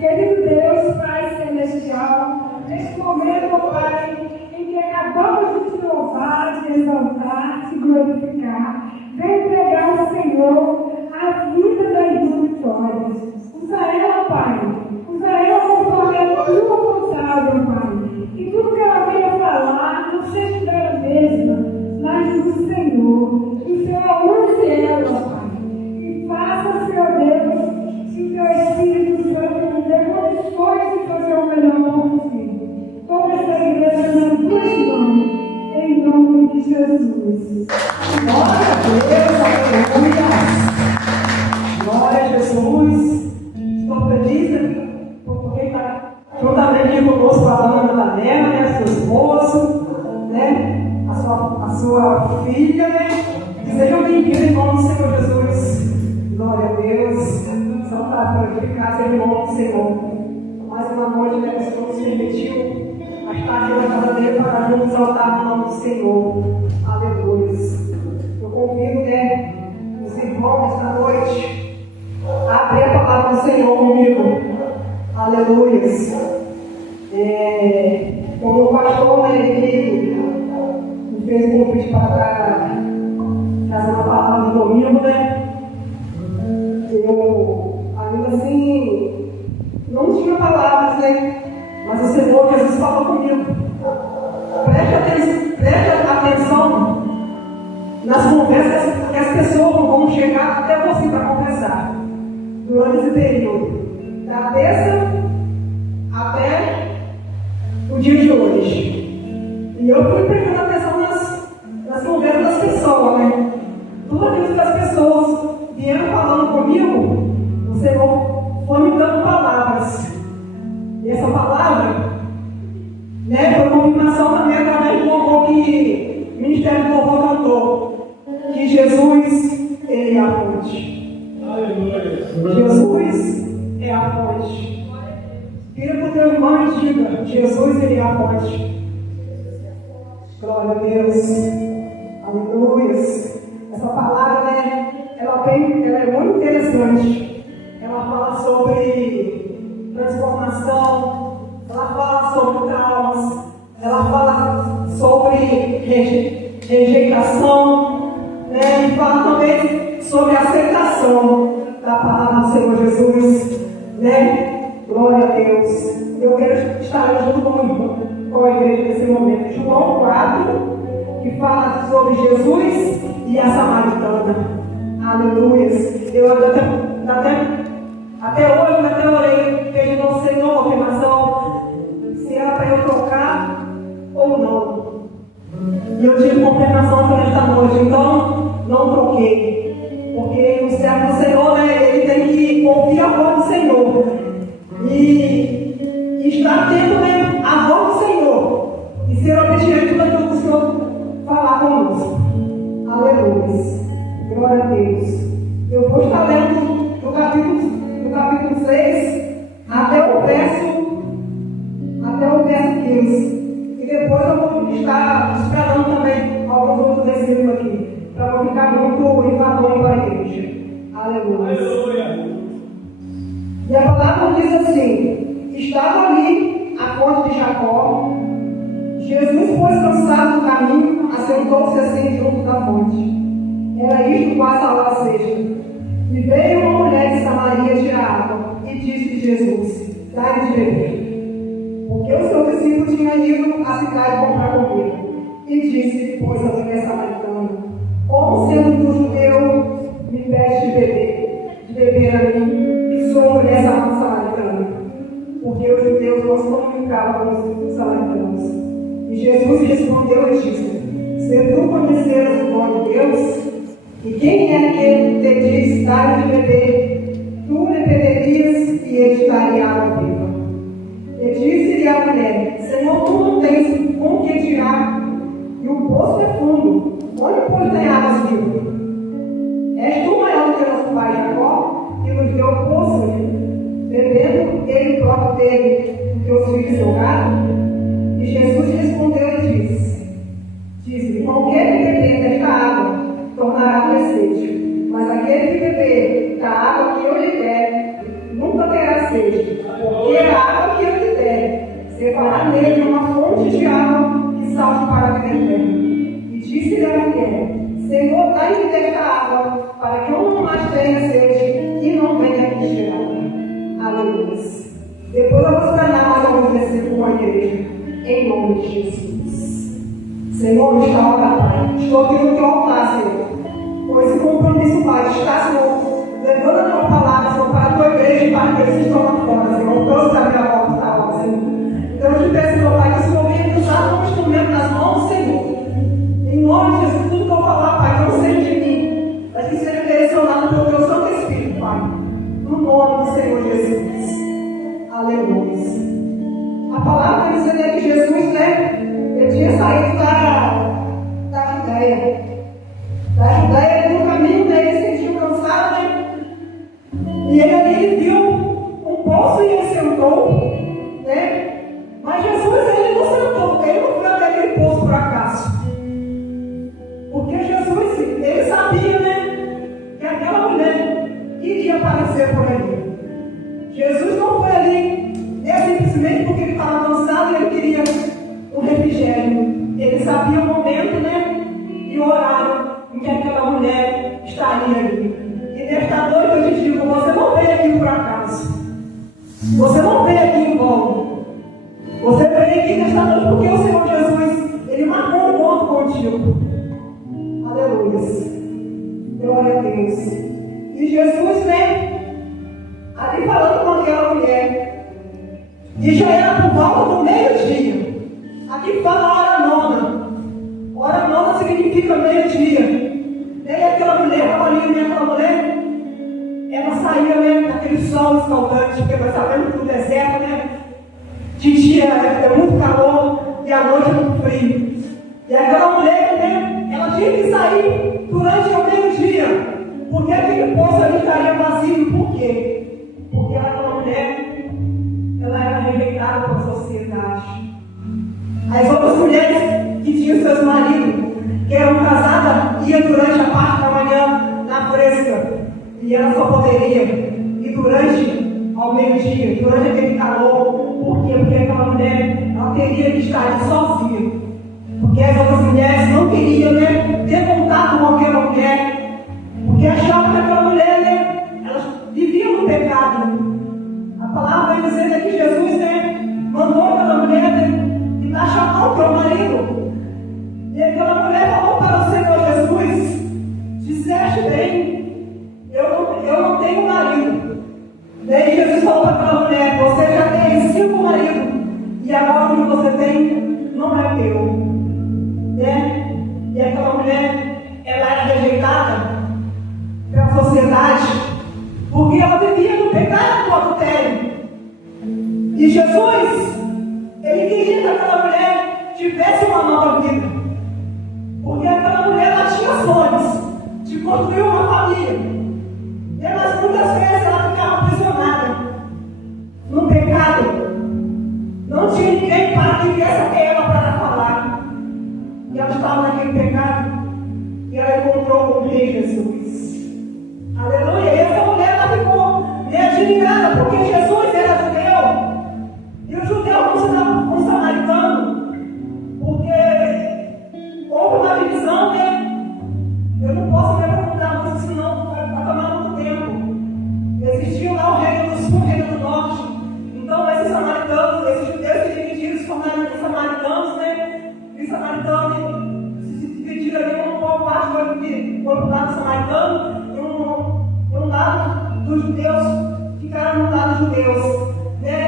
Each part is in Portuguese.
Querido Deus, Pai Celestial, neste momento, Pai, em que acabamos de te louvar, te exaltar, te glorificar, vem entregar ao Senhor a vida da irmã Vitória. Usa ela, Pai. Usa ela conforme a tua vontade, Pai. Que tudo que ela venha falar não seja dela mesma, mas do Senhor. Que o Senhor use ela, Pai. E faça, Senhor Deus, que o teu Espírito Santo nos dê condições de fazer o melhor possível. Toma essa igreja nas tuas mãos, em nome de Jesus. Glória a Deus, aleluia. Glória a Jesus. Estou feliz porque está juntamente conosco a dona Madalena, né, seu esposo, né, a sua filha, né. Sejam bem-vindos em nome do Senhor Jesus. Glória a Deus. Só para glorificar em nome do Senhor. Mais uma noite, né, que o Senhor nos permitiu a estar aqui na casa dele para juntos exaltar o nome do Senhor. Aleluia. Eu convido, né, os irmãos esta noite a abrir a palavra do Senhor comigo. Aleluia. Como o pastor, né, ele me fez um convite para trazer uma palavra no domingo, né? Eu ainda assim não tinha palavras, né? Mas o Senhor Jesus falou comigo. Preste atenção nas conversas que as pessoas vão chegar até você para conversar durante esse período, da terça até o dia de hoje. E eu fui prestando atenção nas conversas das pessoas, né? Tudo aquilo que as pessoas vieram falando comigo, o Senhor foi me dando palavras. E essa palavra, né, foi confirmação também através do louvor que o Ministério do Louvor cantou. Que Jesus, Ele é a fonte. Aleluia. Jesus é a fonte. Vira para o teu irmão e diga: Jesus, Ele é a fonte. Glória a Deus. Aleluia. Essa palavra, né, ela é muito interessante. Ela fala sobre transformação, ela fala sobre traumas, ela fala sobre rejeitação, né, e fala também sobre aceitação da palavra do Senhor Jesus, né? Glória a Deus. Eu quero estar junto com a igreja nesse momento. João 4, que fala sobre Jesus e a samaritana. Aleluia. Eu até hoje até orei, pedindo ao Senhor confirmação se era para eu trocar ou não. E eu tive confirmação para esta noite, então não troquei. Porque o servo do Senhor, né, ele tem que ouvir a voz do Senhor. E estar atento, né, à voz do Senhor. E ser obediente daquilo que o Senhor falar conosco. Aleluia. Glória a Deus. Eu vou estar lendo do capítulo 6 até o verso 15. E depois eu vou estar esperando também alguns outros versículos aqui, para não ficar muito enfadonho para a igreja. Aleluia. E a palavra diz assim: estava ali a fonte de Jacó. Jesus, pois cansado do caminho, assentou-se assim junto da fonte. Era isto quase a hora sexta. E veio uma mulher de Samaria tirar água, e disse Jesus: dai de beber. Porque o seu discípulo tinha ido à cidade comprar comida. E disse, pois, a mulher samaritana: como sendo tu judeu, me pede de beber a mim, que sou mulher samaritana? Porque os judeus não se comunicavam com os samaritanos. E Jesus respondeu e disse: se tu conheceras o dom de Deus, e quem é que te diz dar de beber, tu lhe pedirias e ele te daria água viva. E disse-lhe a mulher: Senhor, tu não tens com que tirar, e o poço é fundo, onde pois tem águas vivas? És tu maior do que nosso pai Jacó, que nos deu o poço, bebendo ele próprio dele, do que os filhos jogaram? E Jesus respondeu e disse: qualquer que beber desta água tornará ter sede, mas aquele que beber da água que eu lhe der nunca terá sede, eterno. E disse-lhe a mulher: Senhor, dai-me desta água, para que eu não mais tenha sede e não venha aqui chegar. Aleluia. Depois eu vou explanar mais alguns versículos com a igreja, em nome de Jesus. Senhor, me está orando, Pai. Estou aqui no teu altar, Senhor. Com esse compromisso, Pai, de estar, Senhor, levando a tua palavra, Senhor, para a tua igreja e para aqueles que estão lá fora, Senhor. Todos da minha volta, tá, Senhor. Então eu te peço, Senhor, Pai, que esse momento usado como instrumento nas mãos do Senhor. Em nome de Jesus, tudo que eu falar, Pai, que não seja de mim, mas que seja direcionado pelo teu Santo Espírito, Pai. No nome do Senhor Jesus. Aleluia. A palavra vai dizer que Jesus, né, ele tinha saído da Judéia. Da Judéia, no caminho dele, ele se sentiu cansado, né? E ele viu um poço e ele sentou, né? Mas Jesus, ele não sentou, ele não foi até aquele poço por acaso. Porque Jesus, ele sabia, né, que aquela mulher iria aparecer por ali. Jesus não foi ali, simplesmente porque ele estava cansado e ele queria um refrigério. Ele sabia o momento, né, e o horário em que aquela mulher estaria ali. E nesta noite eu te digo, você não veio aqui por acaso. Você não veio aqui em vão. Você veio aqui nesta noite porque o Senhor Jesus, ele marcou um ponto contigo. Aleluia. Glória a Deus. E Jesus, né, ali falando com aquela mulher. E já era por volta do meio-dia. Aqui fala hora nona. Hora nona significa meio-dia. E aquela mulher estava ali, né? Aquela mulher, ela saía, né, naquele sol escaldante, porque nós sabemos que no deserto, né, de dia é muito calor e à noite é muito frio. E aquela mulher, né, ela tinha que sair durante o meio-dia, porque aquele poço ali estaria vazio. Por quê? Porque aquela mulher, ela era rejeitada pela sociedade. As outras mulheres que tinham seus maridos, que eram casadas, iam durante a parte da manhã na fresca, e ela só poderia ir durante ao meio-dia, durante aquele calor. Por quê? Porque aquela mulher, ela teria que estar ali sozinha. Porque as outras mulheres não queriam, né, ter contato com aquela mulher, porque achavam que aquela mulher, né, elas viviam no pecado. A palavra vai dizer que Jesus, né, mandou aquela mulher, né, ir lá chamar o teu marido. E aquela mulher falou para o Senhor Jesus: disseste bem, eu não tenho marido. Daí Jesus falou para aquela mulher: você já tem 5 maridos, e agora o que você tem não é teu. Né? E aquela mulher, ela era rejeitada pela sociedade, porque ela vivia no pecado do adultério. E Jesus, ele queria que aquela mulher tivesse uma nova vida, porque aquela mulher, ela tinha sonhos de construir uma família, mas muitas vezes ela ficava aprisionada no pecado. Não tinha ninguém para que viesse até ela para falar. E ela estava naquele pecado, e ela encontrou com o Rei Jesus. Aleluia. E essa mulher, ela ficou admirada, porque Jesus era judeu, e o judeu não se dava com o samaritano, porque houve uma divisão, né? Eu não posso me aprofundar muito, senão vai tomar muito tempo. Existia lá o reino do sul, o reino do norte. Então esses samaritanos, esses judeus se dividiram, se tornaram samaritanos, né? E os samaritanos se dividiram ali uma parte do lado samaritano e um lado dos judeus, ficaram no lado dos judeus, né?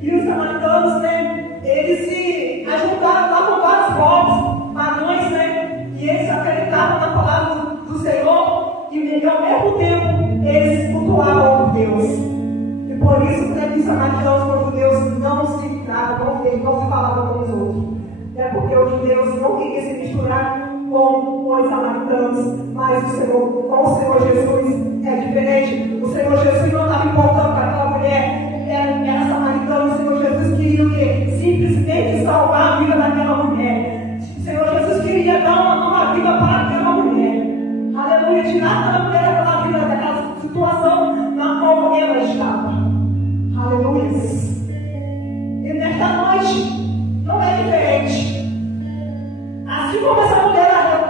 E os samaritanos, né, eles se ajuntaram lá com vários povos pagãos, né? E eles acreditavam na palavra do Senhor, e ao mesmo tempo eles cultuavam Deus. E por isso, né, que os samaritanos com os judeus não se falavam, não se falavam com os outros. Porque os judeus não queriam se misturar com os samaritanos, mas com o Senhor Jesus é diferente. O Senhor Jesus não estava importando para aquela mulher, era samaritana. O Senhor Jesus queria o quê? Simplesmente salvar a vida daquela mulher. O Senhor Jesus queria dar uma vida para aquela mulher. Aleluia, tirar aquela mulher daquela vida, daquela situação na qual ela estava. Aleluia. E nesta noite não é diferente. Assim como essa mulher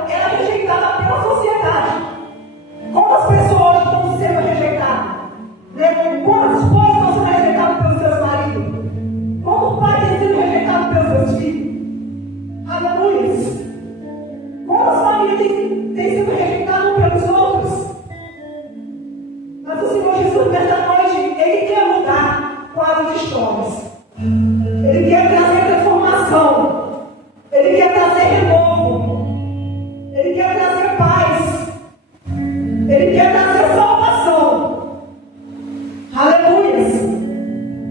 era rejeitada pela sociedade. Quantas pessoas estão sendo rejeitadas? Né? Quantas esposas estão sendo rejeitadas pelos seus maridos? Quantos pais têm sido rejeitados pelos seus filhos? Aleluia! Quantas famílias têm sido rejeitadas uns pelos outros? Mas o Senhor Jesus, nesta noite, Ele quer mudar quadros históricos. Ele quer trazer transformação. Ele quer trazer renovo. Ele quer trazer paz. Ele quer trazer salvação. Aleluia!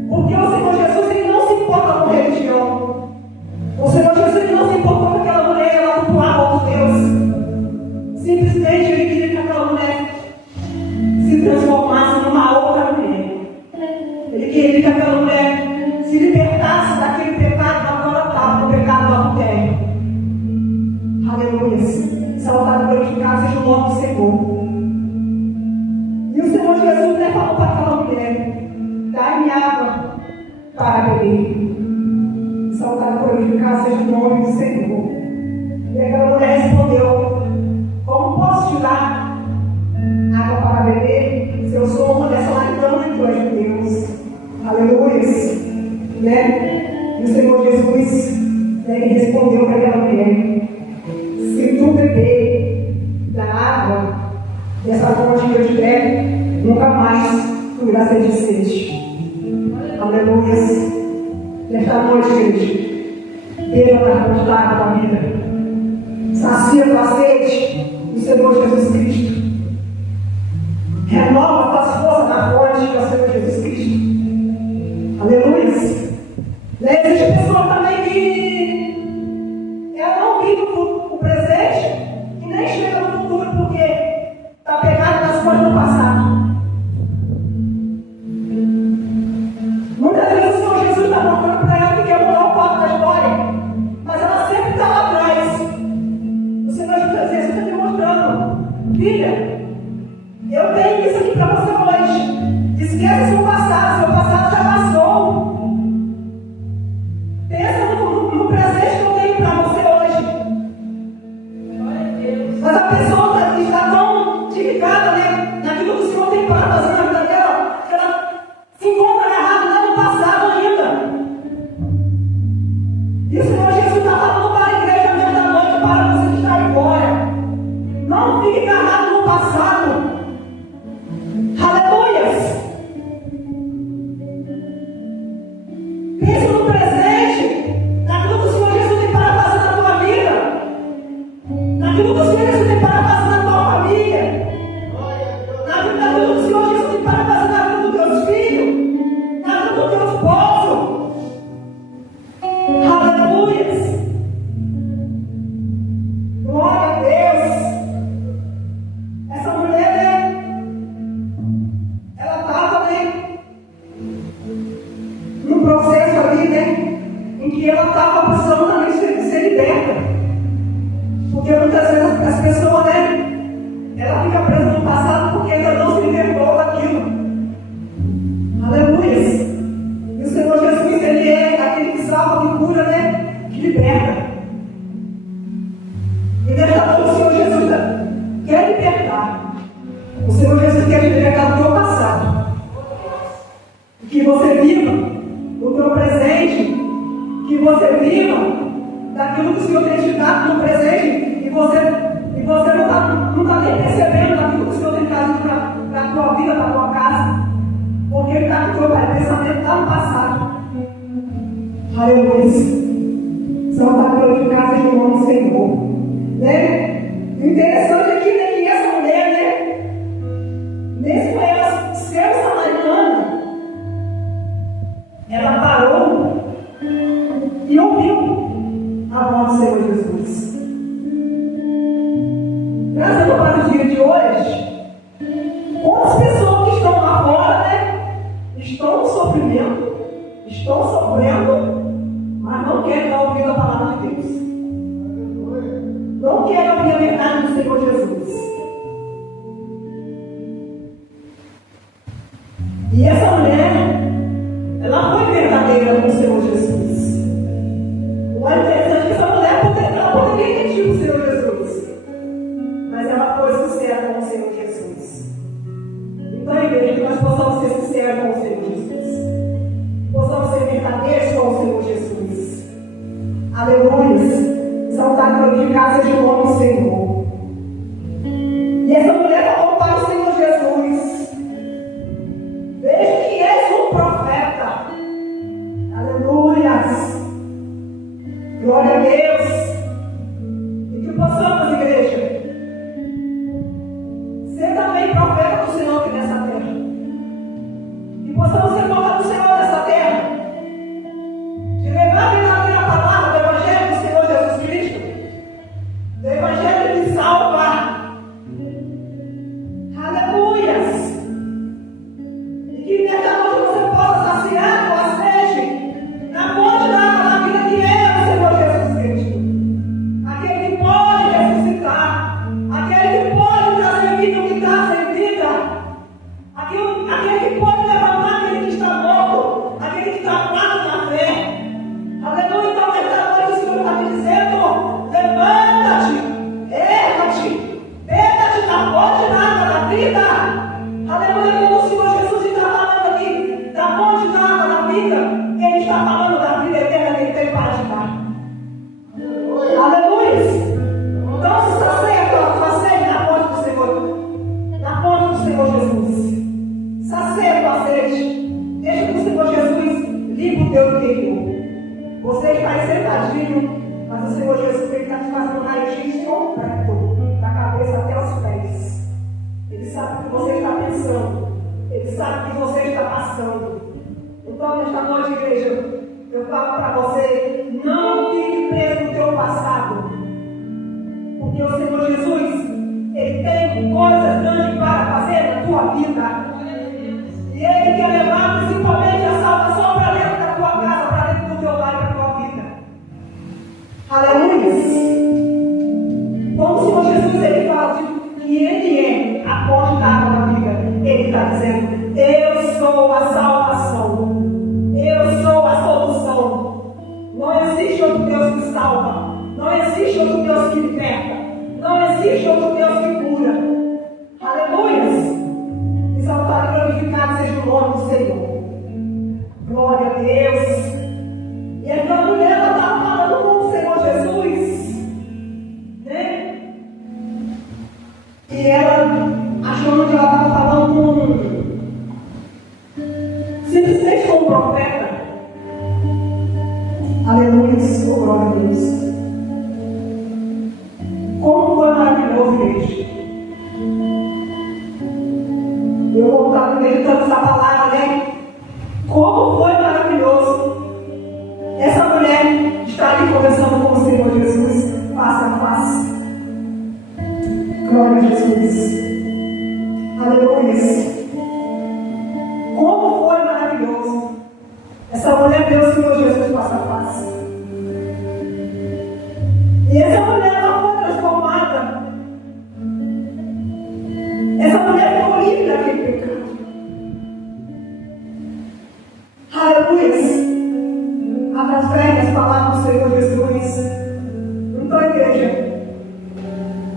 Porque o Senhor Jesus, Ele não se importa com religião. O Senhor Jesus, Ele não se importou com aquela mulher, ela cultuava outro Deus. Simplesmente Ele queria que aquela mulher se transformasse numa outra mulher. Ele queria que aquela mulher se libertasse daquele pecado da qual estava, do pecado do adultério. Aleluia. Saudade e glorificado seja o nome do Senhor. E o Senhor Jesus falou para aquela mulher: dá-me água para beber. Saudade e glorificado seja o nome do Senhor. E aquela mulher respondeu: como posso te dar água para beber se eu sou uma dessa samaritana que tu és de Deus? Aleluia. Né? E o Senhor Jesus, ele respondeu para aquela mulher: se tu beber da água dessa fonte que eu te der, nunca mais tu irás ter de sede. Aleluia. Nesta noite, igreja, beba da fonte da água da vida. Sacia tua sede do Senhor Jesus Cristo. Renova tuas forças na fonte do Senhor Jesus Cristo. Aleluia. Existe pessoa também que ela não vive o presente e nem chega no futuro porque está pegada nas coisas do passado. Muitas vezes o Senhor Jesus está procurando para ela que quer mudar o quadro da história, mas ela sempre está lá atrás. O Senhor Jesus está te mostrando: filha, eu tenho isso aqui para você hoje. Esquece seu passado já passou. Pensa no presente que eu tenho para você hoje. Mas a pessoa está tão ligada, né, naquilo que o Senhor tem para fazer na vida dela, que ela se encontra agarrada no passado ainda. E o Senhor Jesus está falando para a igreja nesta noite, para você que está aí fora: não fique agarrado no passado. Aleluia! Pense no presente, naquilo que o Senhor Jesus tem para fazer na tua vida, naquilo que o Senhor Jesus tem para fazer na tua família, naquilo que o Senhor Jesus tem para fazer na vida dos teus filhos, na vida do teu esposo. Aleluia! Glória a Deus! Essa mulher, né, ela estava, né, num processo ali, né, em que ela estava precisando também ser liberta. Porque muitas vezes as pessoas, né, ela fica presa no passado porque ainda não se libertou daquilo. Aleluia. E o Senhor Jesus, Ele é aquele que salva, que cura, né, que liberta. E nesta noite o Senhor Jesus quer libertar. O Senhor Jesus quer te libertar do teu passado. Que você viva o teu presente. Que você viva daquilo que o Senhor tem te dado no presente. E você não está nem percebendo daquilo que o Senhor tem trazido para a tua vida, para a tua casa. Porque Ele está com o teu pensamento lá no passado. Aleluia. Só está glorificado em nome do Senhor. Né? O interessante aqui é que essa mulher, né, mesmo ela ser samaritana, ela parou e ouviu a voz do Senhor Jesus. Trazendo para o dia de hoje, quantas pessoas que estão lá fora, né, estão no sofrimento, estão sofrendo, mas não querem dar ouvido à palavra de Deus. Não querem ouvir a verdade do Senhor Jesus. E essa mulher, ela foi verdadeira com o Senhor Jesus. O mais interessante é que essa mulher ela poderia ter tido vida, Ele está falando da vida eterna que Ele tem para te dar. Aleluia! Então, se sacia na porta do Senhor. Na porta do Senhor Jesus. Sacia tua sede. Deixa que o Senhor Jesus limpe o teu interior. Você está aí sentadinho, mas o Senhor Jesus está te fazendo um raio-x completo, da cabeça até os pés. Ele sabe o que você está pensando. Ele sabe o que você está passando. Então, nesta noite, igreja, eu falo para você, não fique preso no teu passado. Porque o Senhor Jesus, Ele tem coisas grandes para fazer na tua vida. E Ele quer levar principalmente a salvação para dentro da tua casa, para dentro do teu lar e para a tua vida. Aleluia! Como o Senhor Jesus, Ele fala que Ele é a porta da água da vida. Ele está dizendo, eu sou a salvação. Eu sou a solução. Não existe outro Deus que salva. Não existe outro Deus que liberta. Não existe outro Deus que cura. Aleluia! Exaltado e glorificado seja o nome do Senhor. Glória a Deus. E aquela mulher, ela estava falando com o Senhor Jesus, né? E ela, achando que ela estava falando simplesmente com um profeta. Aleluia, oh, glória a Deus. Como foi maravilhoso, igreja. Eu vou estar meditando essa palavra, né? Como foi maravilhoso essa mulher estar ali conversando com o Senhor Jesus, face a face. Glória a Jesus. Aleluia. Como foi maravilhoso essa mulher ver o Senhor Jesus face a face. E essa mulher, ela foi transformada. Essa mulher ficou livre daquele pecado. Aleluia. Através das palavras do Senhor Jesus. Então, igreja,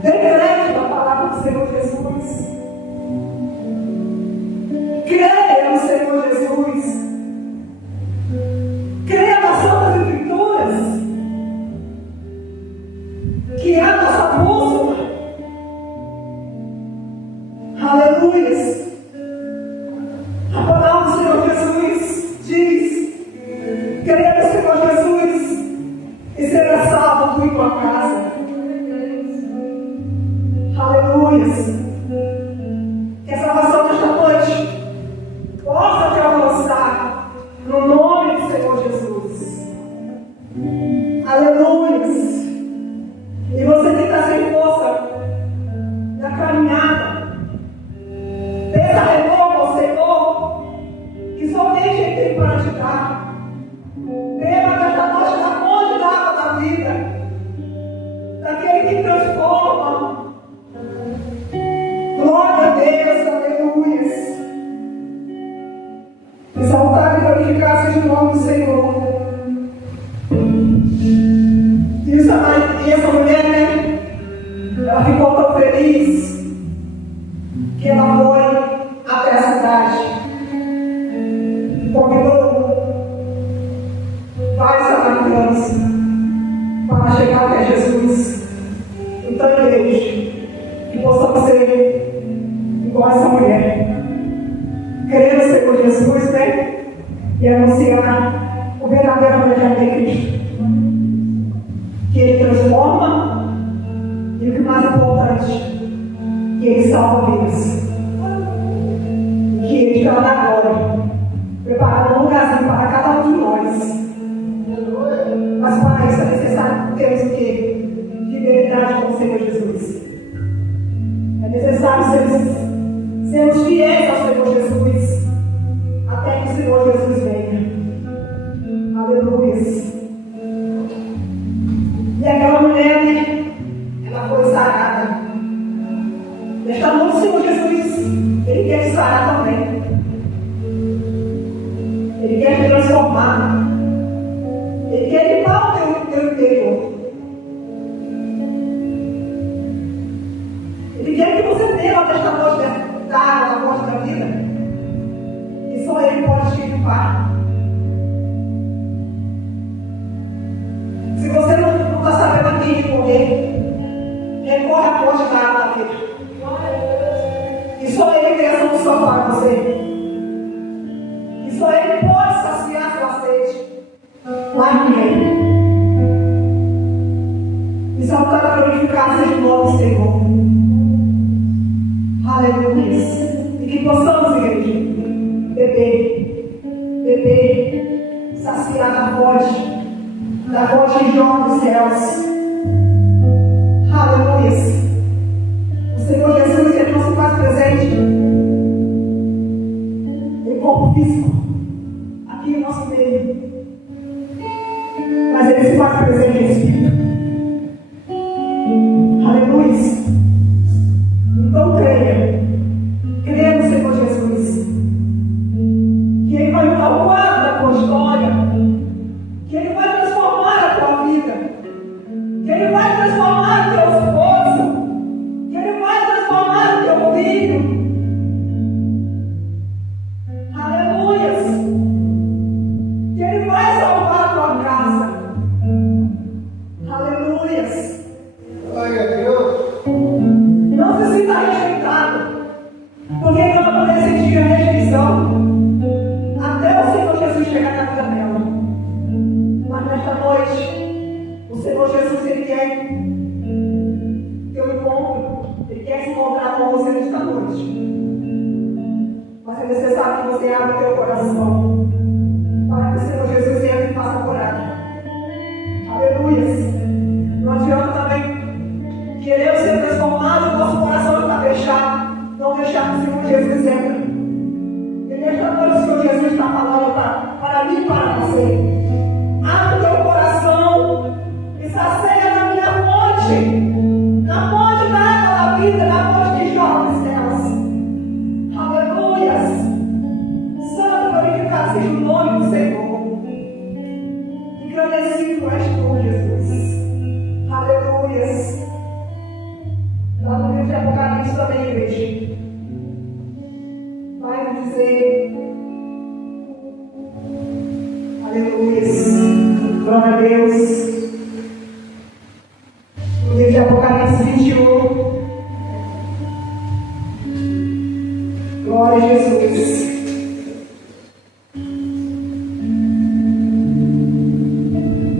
dê crédito à palavra do Senhor Jesus. Creia no Senhor Jesus. Creia nas Santas Escrituras, que é a nossa bússola. Aleluia. A palavra do Senhor Jesus diz: creia no Senhor Jesus e será salvo tu e tua casa. Aleluia. Que a salvação desta noite possa te alcançar no nome do Senhor Jesus. Aleluia. E você que está sem força na caminhada, peça renovo ao Senhor, que somente Ele tem para te dar. Beba nesta noite da fonte da água da vida, daquele que transforma. Glória a Deus, aleluia. Exaltar e glorificar seja o nome do Senhor. E essa mulher, né? Ela ficou tão feliz que ela foi até a cidade. Convidou vários samaritanos para chegar até Jesus. Então, igreja, que possamos ser igual a essa mulher. Crer no Senhor Jesus, né? E anunciar o verdadeiro evangelho de Cristo. Que Ele transforma e o que mais importante, que Ele salva vidas. Que Ele está na glória, preparando um lugarzinho para cada um de nós. Mas para isso é necessário termos o quê? Fidelidade com o Senhor Jesus. É necessário sermos fiéis ao Senhor Jesus até que o Senhor Jesus venha. Aleluia. E aquela mulher, né? Ela foi sarada. Nesta noite, o Senhor Jesus, Ele quer te sarar também. Ele quer te transformar. Ele quer limpar o teu interior. Ele quer que você beba desta noite da água, da porta da vida. E só Ele pode te limpar. de recorrer. Recorre à fonte da água da vida. E só Ele tem essa unção para você. E só Ele pode saciar a sua sede. Largue Ele. Exaltar a glorificar seja o nome do Senhor. Aleluia. E que possamos, igreja, beber, saciar da fonte de João dos céus. Aleluia. O Senhor Jesus, Ele não se faz presente em corpo físico, aqui no nosso meio, mas Ele se faz presente em espírito. Aleluia. Então creia no Senhor Jesus, que Ele vai mudar o quadro da tua história, que Ele vai transformar a tua vida, que Ele vai transformar o teu esposo, que Ele vai transformar o teu filho. Aleluia. Que Ele vai salvar a tua casa. Aleluia. Glória a Deus. Não se sinta rejeitado, porque não vai poder sentir a rejeição até o Senhor Jesus chegar na vida dela. Mas nesta noite, o Senhor Jesus, Ele quer teu encontro, Ele quer se encontrar com você nesta noite. Mas é necessário que você abra o teu coração para que o Senhor Jesus entre e faça coragem. Aleluia. Não adianta também querer ser transformado, o nosso coração está fechado, não deixar que o Senhor Jesus entre. E nesta noite o Senhor Jesus está falando para mim e para você. Abre o teu coração e sacia na minha fonte, na fonte da água da vida, na fonte que jorra dos céus. Aleluia. Santo, glorificado seja o nome do Senhor. Engrandecido és tu, Jesus. Aleluia. Lá no livro de Apocalipse também, igreja, vai nos dizer, aleluia, glória a Deus. No livro de Apocalipse 21, glória a Jesus.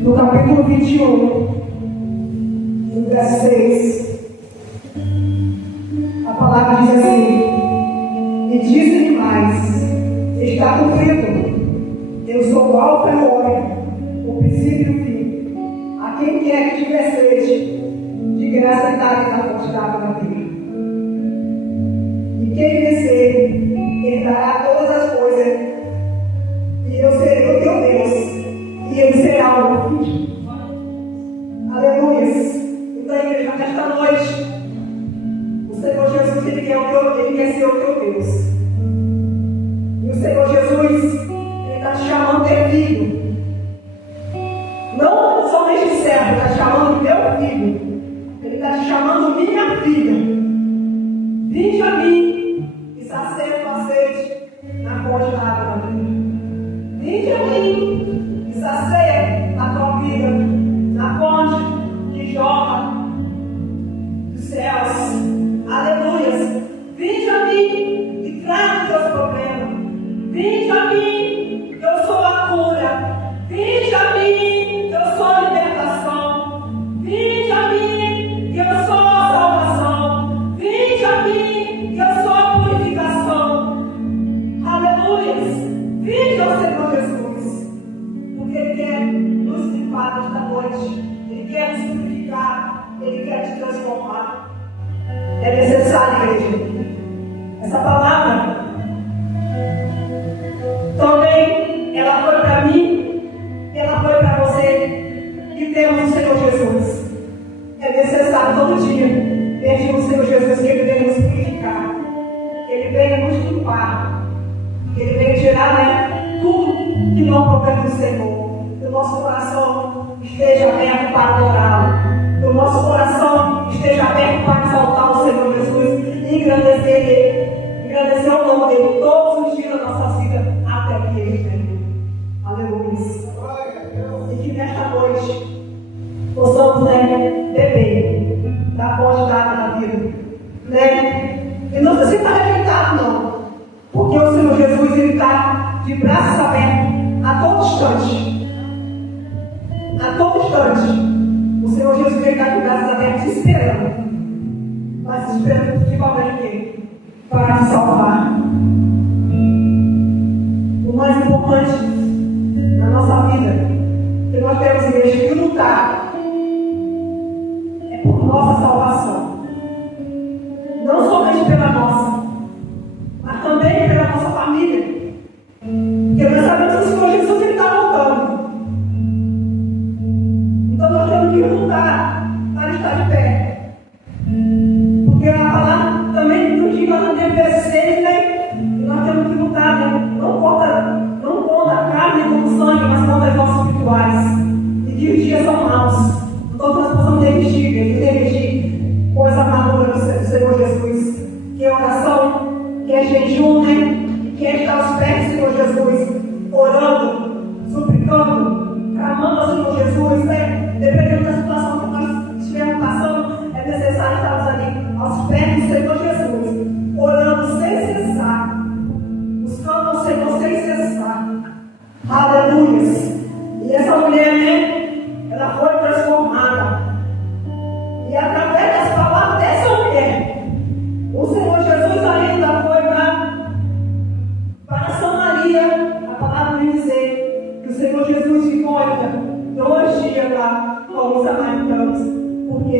No capítulo 21, no verso 6, a palavra diz assim: e disse-lhe mais, está cumprido, eu sou o Alfa e o Ômega, o princípio e o fim. A quem quer que tiver sede, de graça darei na fonte da água da vida. E quem vencer, herdará todas as coisas, e eu serei o teu Deus, e ele será o meu filho. Aleluia. Então, igreja, nesta noite, o Senhor Jesus, Ele quer ser o teu Deus. E o Senhor Jesus, Ele está te chamando de filho. Não somente servo, Ele está te chamando de meu filho. Ele está te chamando minha filha. Vinde a mim e sacia tua sede na fonte da água da vida. Vinde a mim e sacia a tua vida na fonte que jorra dos céus. Aleluia. Vinde a mim e traga os teus problemas. Vinde a mim, eu sou a cura. Vinde a mim, eu sou a libertação. Vinde a mim, eu sou a salvação. Vinde a mim, eu sou a purificação. Aleluia. Vinde ao Senhor Jesus, porque Ele quer nos limpar nesta noite. Ele quer nos purificar. Ele quer te transformar. É necessário, igreja. Essa palavra também, ela foi para mim, ela foi para você, e temos o Senhor Jesus. É necessário todo dia pedir o Senhor Jesus que Ele venha nos purificar, que Ele venha nos limpar, que Ele venha tirar, tudo que não provém do Senhor. Que o nosso coração esteja aberto para adorá-lo, que o nosso coração esteja aberto para exaltar o Senhor Jesus e engrandecer Ele, engrandecer o nome dEle todos os dias da nossa vida, até que Ele venha. Aleluia. E que nesta noite possamos, nossa vida. Que nós temos, igreja, que lutar por nossa salvação. Não somente pela nossa, mas também pela nossa família. Porque nós sabemos que o Senhor Jesus está voltando. Então nós temos que lutar para estar de pé. Porque a palavra também nos diz lá no DPC, né? Que nós temos que lutar, né? Não conta a carne com sangue, mas conta as nossas espirituais. E que os dias são maus. Então nós possamos derretir com essa armadura do Senhor Jesus, que é oração, que é jejum, né? Que é estar aos pés do Senhor Jesus, orando, suplicando, clamando ao Senhor Jesus, né? Dependendo da situação que nós estivermos passando, é necessário estarmos ali aos pés do Senhor Jesus, orando sem cessar, buscando o Senhor sem cessar. Aleluia! E essa mulher, né? Ela foi transformada. E através das palavras dessa mulher, o Senhor Jesus ainda foi para Samaria. A palavra me dizer que o Senhor Jesus ficou ainda 2 dias lá com os samaritanos. Porque,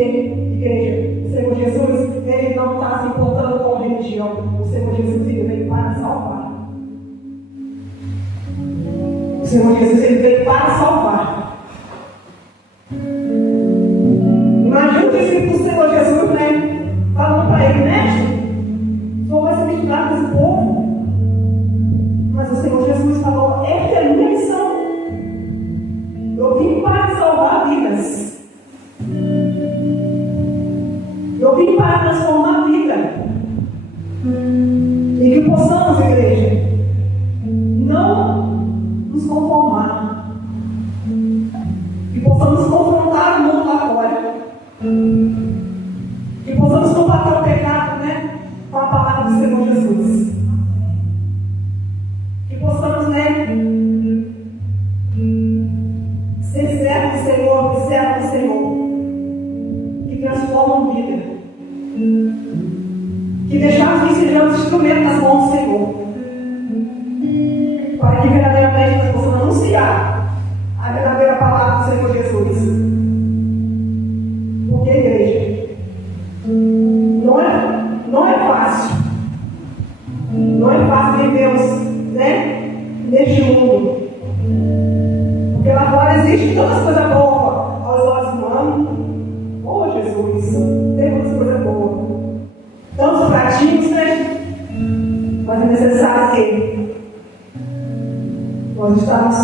igreja, o Senhor Jesus, ele não está se importando com religião. O Senhor Jesus, ele veio para salvar. O Senhor Jesus, ele veio para salvar. Imagina o discípulo do Senhor Jesus, né? Falando para ele, mestre, só vai se misturar com esse povo. Mas o Senhor Jesus falou, esta é a minha missão. Eu vim para salvar vidas. Eu vim para transformar a vida. E que possamos, igreja, não nos conformar. Que possamos confrontar o mundo lá fora. Que possamos combater o pecado, né? Com a palavra do Senhor Jesus. Que possamos, né? Ser servo do Senhor, servo do Senhor. Que transformam vida. Que deixamos que sejamos instrumentos das mãos do Senhor. Para que verdadeiramente nós possamos anunciar a verdadeira palavra do Senhor Jesus. Porque, igreja, não é fácil. Não é fácil vivermos, né, neste mundo. Porque lá fora existe todas as coisas boas aos olhos humanos. Oh, Jesus, tem muitas coisas boas. Tantos pratinhos, né? Mas é necessário que nós estamos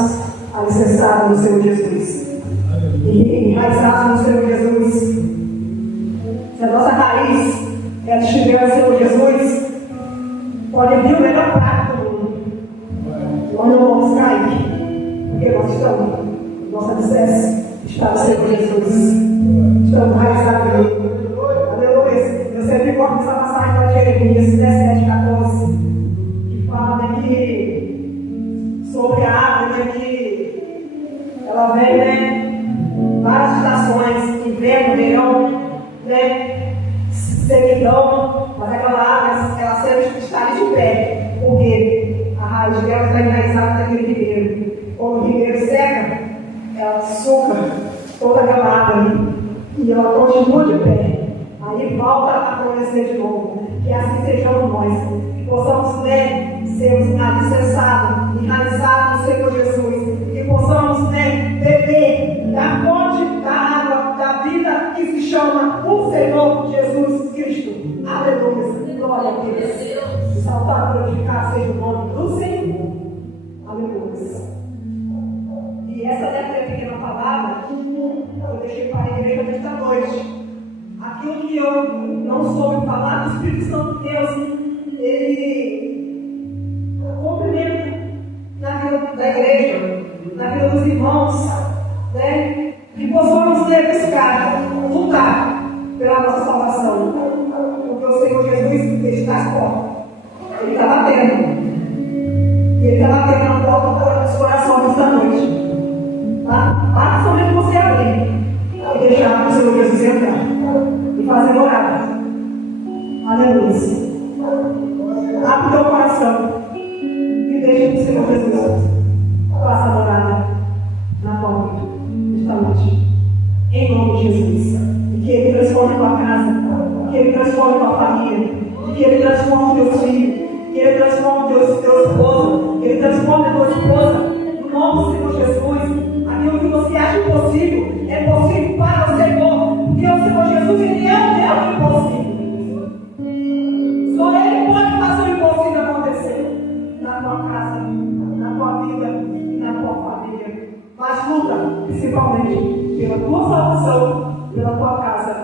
alicerçados no Senhor Jesus. E enraizados no Senhor Jesus. Se a nossa raiz estiver no Senhor Jesus, pode vir o melhor prato do mundo. Nós não vamos cair, porque nós estamos, nossa alicerce está no Senhor Jesus. Estamos enraizados nele. Aleluia. Eu sempre gosto dessa passagem da Jeremias 17:14, que fala daqui sobre a árvore, que ela vem, né? Várias estações, inverno, verão, né? Sequidão, mas aquela árvore, ela sempre está ali de pé, porque a raiz dela está enraizada naquele ribeiro. Quando o ribeiro seca, ela suga toda aquela água ali, e ela continua de pé. Aí volta a florescer de novo. Que assim sejamos nós, que possamos, né, sermos alicerçados, enraizados no Senhor Jesus, que possamos, né, beber da fonte da água da vida que se chama o Senhor Jesus Cristo. Aleluia, glória a Deus. Exaltar, glorificar seja o nome do Senhor. Aleluia. E essa deve ter pequena palavra que eu deixei para a igreja nesta noite. Aquilo que eu não soube falar, o Espírito Santo de Deus, ele cumprimenta na vida da igreja, na vida dos irmãos, né? Que possamos buscar, lutar pela nossa salvação, porque o Senhor Jesus está às portas, ele está batendo, e ele está batendo na porta dos corações esta noite. Basta somente você abrir e deixar o Senhor Jesus entrar e fazer morada. Aleluia. Abre o teu coração e deixa que o Senhor Jesus faça morada tua família, e que Ele transforme os teus filhos, que Ele transforme o teu esposo, que Ele transforme a tua esposa, no nome do Senhor Jesus. Aquilo que você acha impossível, é possível para o Senhor, porque o Senhor Jesus, Ele é o Deus impossível. Só Ele pode fazer o impossível acontecer na tua casa, na tua vida e na tua família. Mas luta, principalmente, pela tua salvação, pela tua casa